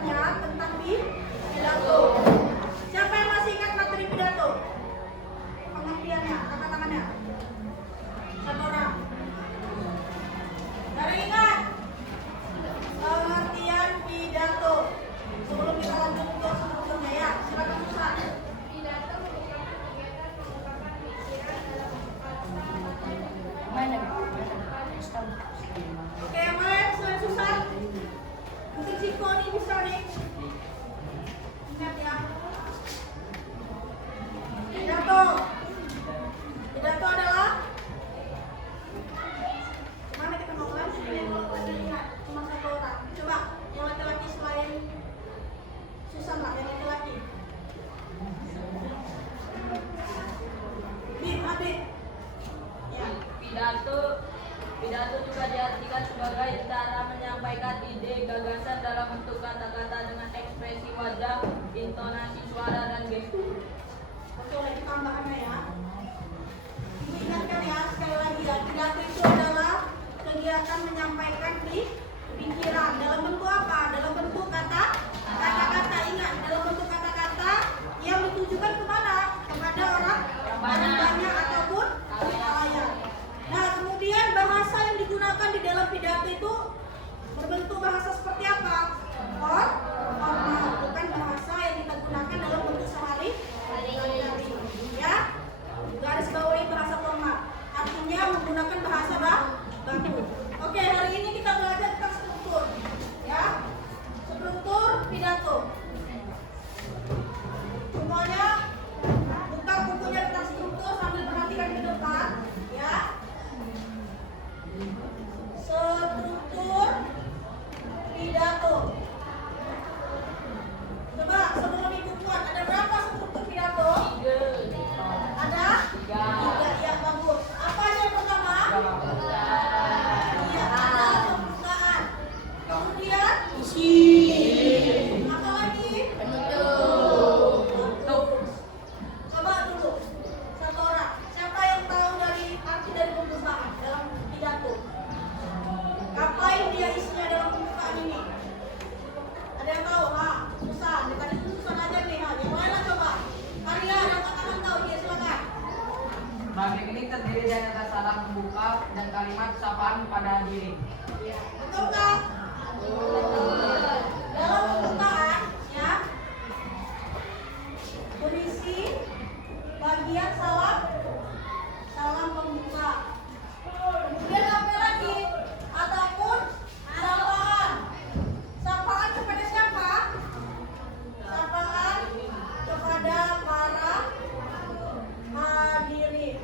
pembahasannya tentang pidato. Siapa yang masih ingat materi pidato? Pengertiannya, angkat tangannya. Satu orang. Dari ingat pengertian pidato. Sebelum kita lanjut untuk sebelumnya ya, silakan Susan. Pidato merupakan kegiatan mengungkapkan pikiran dalam Oke, yang lain selain Susan? Mungkin Ciko nih bisa nih. Ingat ya. Pidato. Pidato adalah mana kita mau ulang sini kalau lagi ingat cuma satu orang. Coba yang laki-laki selain Susan lah, yang laki-laki. Habib. Ya. Pidato juga diartikan sebagai cara menyampaikan ide, gagasan dalam bentuk kata-kata dengan ekspresi wajah, intonasi suara, dan gestur. Oke, lagi tambahannya ya. Ingatkan ya, sekali lagi ya, pidato itu adalah kegiatan menyampaikan pikiran dalam bentuk apa? Dalam bentuk kata-kata. Ingat, dalam bentuk kata-kata yang ditujukan kemana? Kepada orang banyak ataupun halayak. Nah, kemudian bahasa yang digunakan di dalam pidato itu berbentuk bahasa seperti apa? Formal, bukan bahasa yang kita gunakan dalam bentuk sehari-hari. Ya, garis bawahi bahasa formal. Artinya menggunakan bahasa baku. Oke, hari ini kita belajar tentang struktur. Ya, struktur pidato. Semuanya buka bukunya tentang struktur sambil perhatikan ke depan. Ya. Struktur pidato. Coba sebelum ibu buat, ada berapa struktur pidato? 3. Ada? 3. Ya, bagus. Apa aja yang pertama? Iya, ada pembukaan. Kemudian isi. Apa lagi? Penutup. Coba dulu satu orang. Siapa yang tahu dari arti dari pembukaan dalam pidato? Ngapain dia isinya dalam pembukaan ini? Ada yang tahu? Susah. Tadi itu susah aja nih. Yang lain lah coba. Karya dan katakan tahu dia, silakan. Bagian ini terdiri dari kata salam pembuka dan kalimat sapaan pada hadirin. Betul nggak? Dalam pembukaan, ya, berisi bagian salam pembuka. Kemudian apa lagi? Ataupun sapaan. Sapaan kepada siapa? Sapaan kepada para hadirin.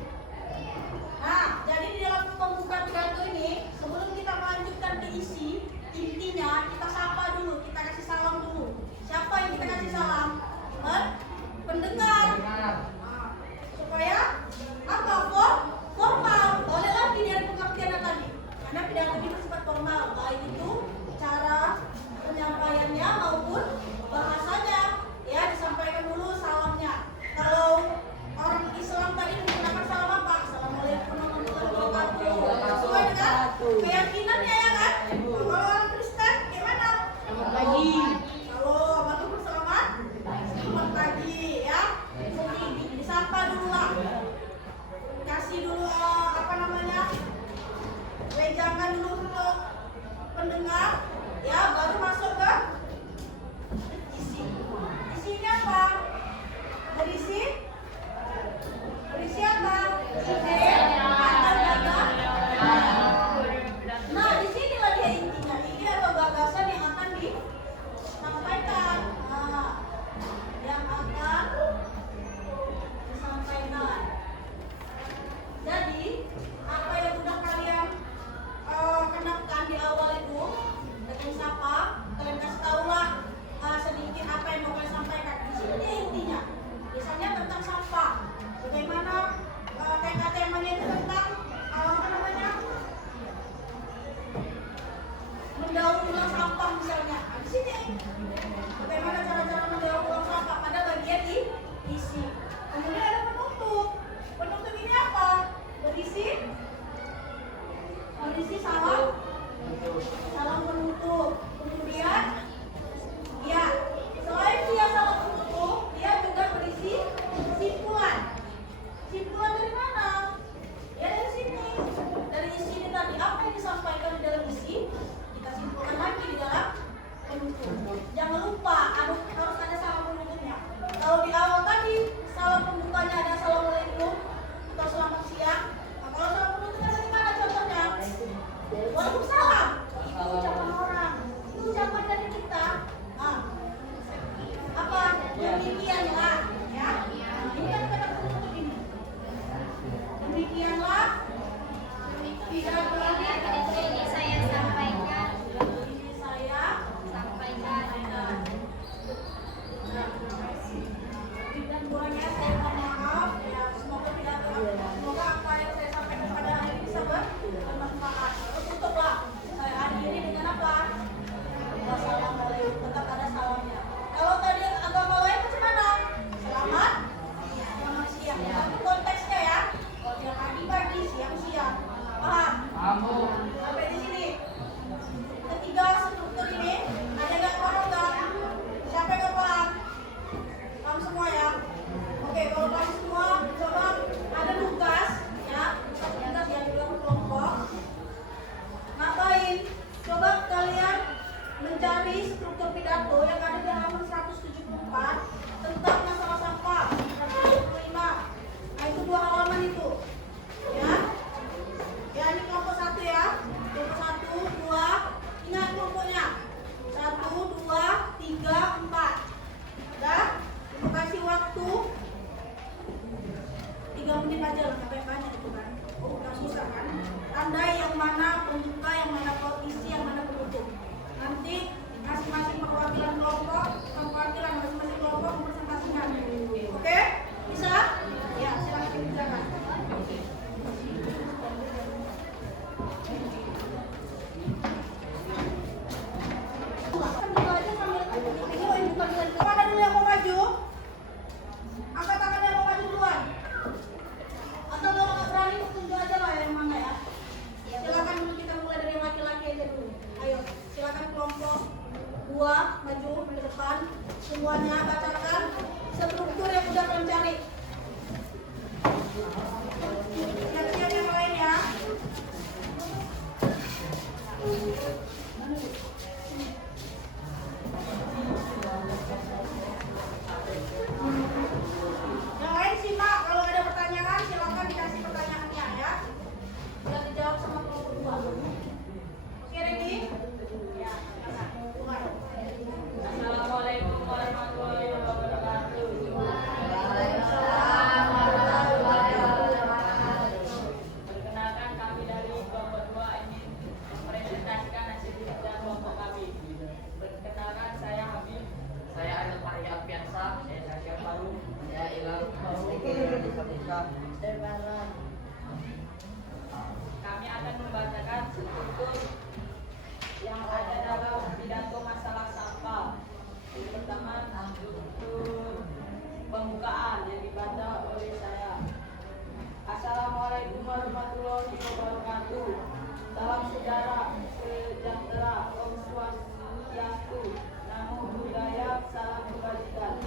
Nah, jadi di dalam pembukaan pidato ini, sebelum kita melanjutkan ke isi, intinya kita sapa dulu, kita kasih salam dulu. Siapa yang kita kasih salam? Pendengar. Nah, supaya apa? Formal. Boleh lagi dari pengertiannya tadi. Karena pidato ini bersifat formal, baik itu cara penyampaiannya maupun bahasanya. Ya, disampaikan dulu salamnya. Kalau orang Islam tadi menggunakan salam apa? Assalamualaikum warahmatullahi wabarakatuh. Sesuai dengan keyakinannya ya kan? Kalau orang Kristen gimana? Selamat pagi. Kalau Batuk selamat pagi ya. Disapa dulu lah. Kasih dulu wejangan dulu untuk pendengar ya, baru masuk ke isi. Isinya apa? Berisi apa? Ide, gagasan. Nah, di sinilah dia intinya, ide atau gagasan yang akan disampaikan. Nah, yang akan disampaikan. Jadi, apa yang sudah kalian kenalkan di awal itu dengan siapa? Kalian kasih tahu lah sedikit apa yang mau kalian sampaikan. Di sini dia intinya. Misalnya tentang sampah. Bagaimana tema-temanya itu tentang mendaur ulang sampah misalnya. Nah, di sini bagaimana cara-cara mendaur ulang sampah pada bagian isi. Kemudian ada penutup. Penutup ini apa? Berisi salam penutup. Kemudian ya Waalaikumsalam. Itu ucapan orang. Itu ucapan dari kita. Ah. Apa? Demikianlah, ya. Ini kan kata penutup ini. Demikianlah pidato Ini saya sampaikan. ini saya Sampaikan. dan kurangnya saya mohon maaf ya, semoga semoga apa yang saya sampaikan pada hari ini bisa bermanfaat. Tutuplah saya akhiri dengan apa? Wassalamualaikum, tetap ada salamnya. Kalau tadi agama lain macam mana? Selamat siang. Tapi konteksnya ya, kalau yang pagi siang. Paham? Kamu Sampai di sini. Ketiga struktur ini ada nggak paham nggak? Siapa yang nggak paham? Paham semua ya? Oke, kalau paham semua, coba ada tugas ya, tugas yang bilang kelompok. Ngapain? Coba kalian mencari struktur pidato yang ada di halaman 174 tentang masalah sampah 175. Nah itu 2 halaman itu, ya. Ya ini kelompok 1 ya. Kelompok 1, 2. Ingat kelompoknya. 1, 2, 3, 4. Udah? Aku kasih waktu 3 menit aja lah, sampai banyak itu kan. Oh, bukan susah kan? Tandai yang mana pembuka, yang mana isi, yang mana penutup. Nanti masing-masing perwakilan kelompok mempresentasikan. Oke? Bisa? Ya, silakan dikerjakan. Mana dulu yang mau maju? Angkat tangan yang mau maju duluan. Atau kalau nggak berani tunjuk aja lah yang mana ya. Silakan dulu, kita mulai dari laki-laki aja dulu. Ayo, silakan kelompok 2 maju ke depan. Semuanya bacakan struktur yang udah kalian cari. Siap-siap yang lain ya. Yang lain simak, kalau ada pertanyaan silakan dikasih pertanyaannya ya. Sudah dijawab sama kelompok 2. Oke, ready? Ya, mulai. Assalamualaikum warahmatullahi wabarakatuh. Perkenalkan, kami dari kelompok 2 ingin mempresentasikan hasil kerja kelompok kami. Perkenalkan, saya Habib. saya Ainul Fahri Alfiansa, saya Syakir Faru, Ya Ilham Kami akan membacakan struktur yang ada dalam pidato masalah sampah. Yang pertama, struktur pembukaan yang dibaca oleh saya. Assalamualaikum warahmatullahi wabarakatuh. Salam sejahtera, Om Swastiastu, Namo Buddhaya, salam kebajikan.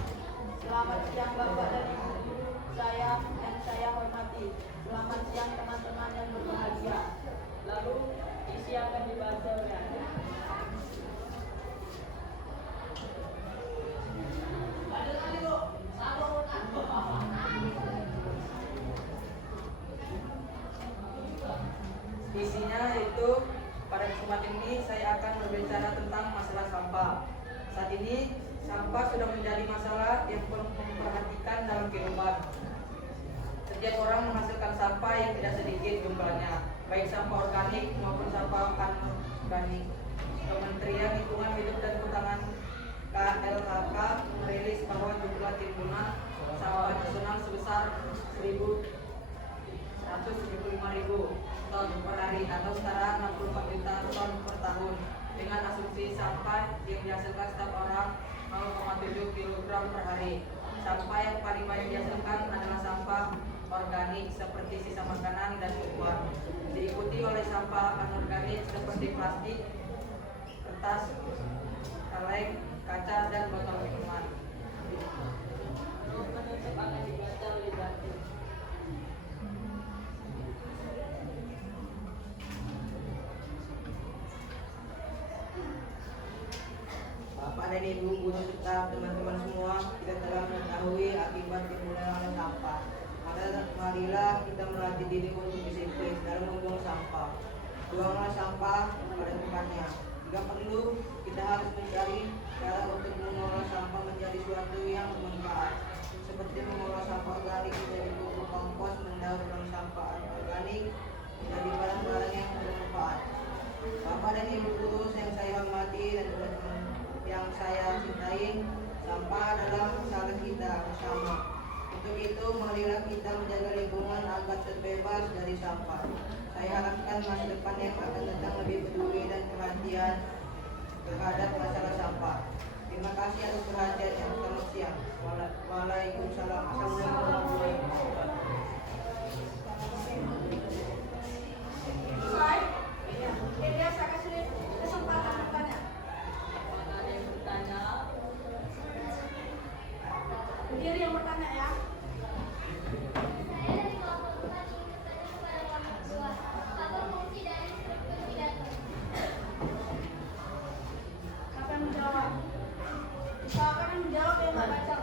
Selamat siang Bapak dan Ibu saya yang saya hormati. Selamat siang teman-teman yang berbahagia. Lalu isi akan dibaca oleh Anda. Isinya yaitu pada kesempatan ini saya akan berbicara tentang masalah sampah. Saat ini sampah sudah menjadi masalah yang perlu memperhatikan dalam kehidupan. Setiap orang menghasilkan sampah yang tidak sedikit jumlahnya, baik sampah organik maupun sampah anorganik. Kementerian Lingkungan Hidup dan Kehutanan KLHK merilis bahwa jumlah timbunan sampah nasional sebesar 175.000 ton per hari atau setara 64 juta ton per tahun, dengan asumsi sampah yang dihasilkan setiap orang 0,7 kg per hari. Sampah yang paling banyak dihasilkan adalah sampah organik seperti sisa makanan dan tumbuhan, diikuti oleh sampah anorganik seperti plastik, kertas, kaleng, kaca, dan botol minuman. Penutup akan dibaca oleh Batin. Bapak dan Ibu guru serta teman-teman semua, kita telah mengetahui akibat timbunan sampah. Maka marilah kita melatih diri untuk disiplin dalam membuang sampah. buanglah sampah pada tempatnya. Jika perlu, kita harus mencari cara untuk mengolah sampah menjadi suatu yang bermanfaat, seperti mengolah sampah organik menjadi pupuk kompos, mendaur ulang sampah organik menjadi barang-barang yang bermanfaat. Bapak dan Ibu guru yang saya hormati dan teman-teman yang saya cintai, sampah adalah masalah kita bersama. Untuk itu, marilah kita menjaga lingkungan agar terbebas dari sampah. Saya harapkan masa depan yang akan datang lebih peduli dan perhatian terhadap masalah sampah. Terima kasih atas perhatiannya. Selamat siang. Waalaikumsalam. Assalamualaikum warahmatullahi wabarakatuh. Selesai? Ya, saya kasih kesempatan bertanya. Ada yang bertanya? Berdiri yang bertanya ya. Siapa yang menjawab? Siapa yang menjawab yang membaca?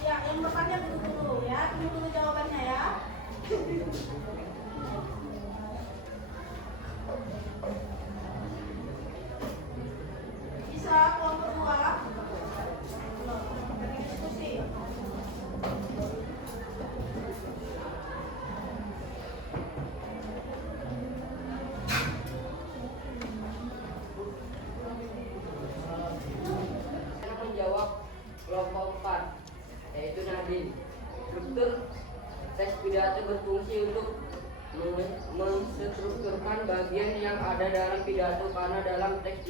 Ya, yang bertanya dulu ya, tunggu dulu jawabannya ya. Bisa kelompok 2. Dari diskusi. Saya menjawab kelompok 4, yaitu Nadine. Struktur teks pidato berfungsi untuk menstrukturkan bagian yang ada dalam pidato karena teks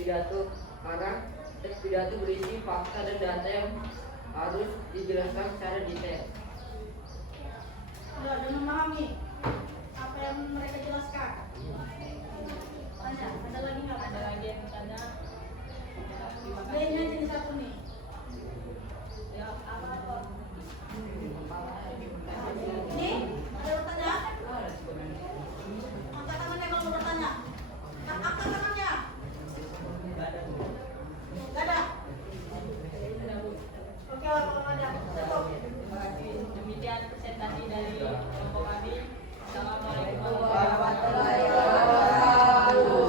pidato berisi fakta dan data yang harus dijelaskan secara detail. Sudah dan memahami apa yang mereka jelaskan. Tanya, ada lagi nggak? Ada lagi yang bertanya? Terima kasih. Lainnya jenis satu nih. Ya, apa kok? Ini ada bertanya? Angkat tangannya kalau mau bertanya. Angkat tangannya. Gak ada. Oke lah kalau nggak ada. Cukup. Terima kasih. Demikian presentasi dari kelompok kami. Assalamualaikum warahmatullahi wabarakatuh.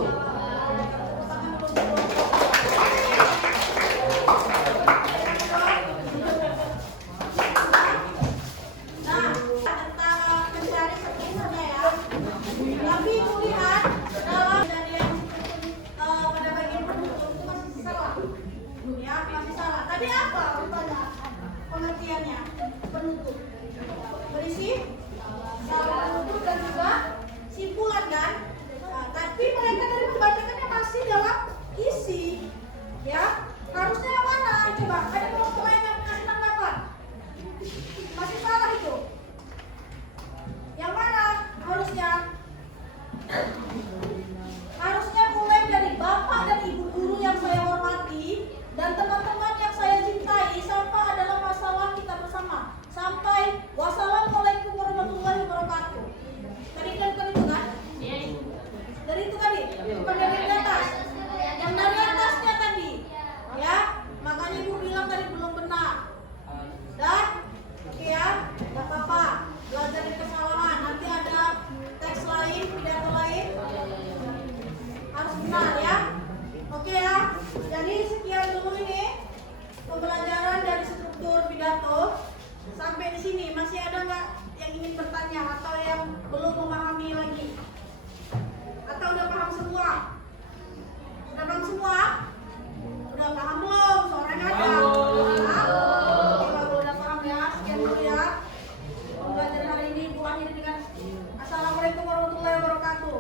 Nah, tentang mencari strukturnya ya. Tapi kulihat dalam dari yang pada bagian penutup itu masih salah. Ya, masih salah. Tadi apa rupanya pengertiannya? Penutup. Berisi salah penutup dan juga simpulan kan? Nah, tapi mereka tadi membacakannya masih dalam isi. Ya, harusnya yang mana? Coba ada kelompok lain yang mengasih tanggapan. Masih salah itu. Yang mana harusnya? Harusnya mulai dari Bapak dan Ibu guru yang saya hormati dan teman-teman yang saya cintai, sampah adalah masalah kita bersama. Sampai wassalamualaikum warahmatullahi wabarakatuh. Tadi kan itu kan? Dari itu tadi, bukan dari atas. Yang dari atasnya tadi, ya. Makanya Ibu bilang tadi belum benar. Dan oke ya, nggak apa-apa. Belajar dari kesalahan. Nanti ada teks lain, pidato lain. Harus benar ya. Oke ya. Jadi sekian dulu ini pembelajaran dari struktur pidato. Sampai di sini masih ada nggak yang ingin bertanya atau yang belum memahami lagi? Atau udah paham semua? Udah paham semua? Udah paham belum? Suaranya ada. Oke, kalau udah paham ya, sekian dulu ya. Pembelajaran hari ini Bu akhiri dengan Assalamualaikum warahmatullahi wabarakatuh.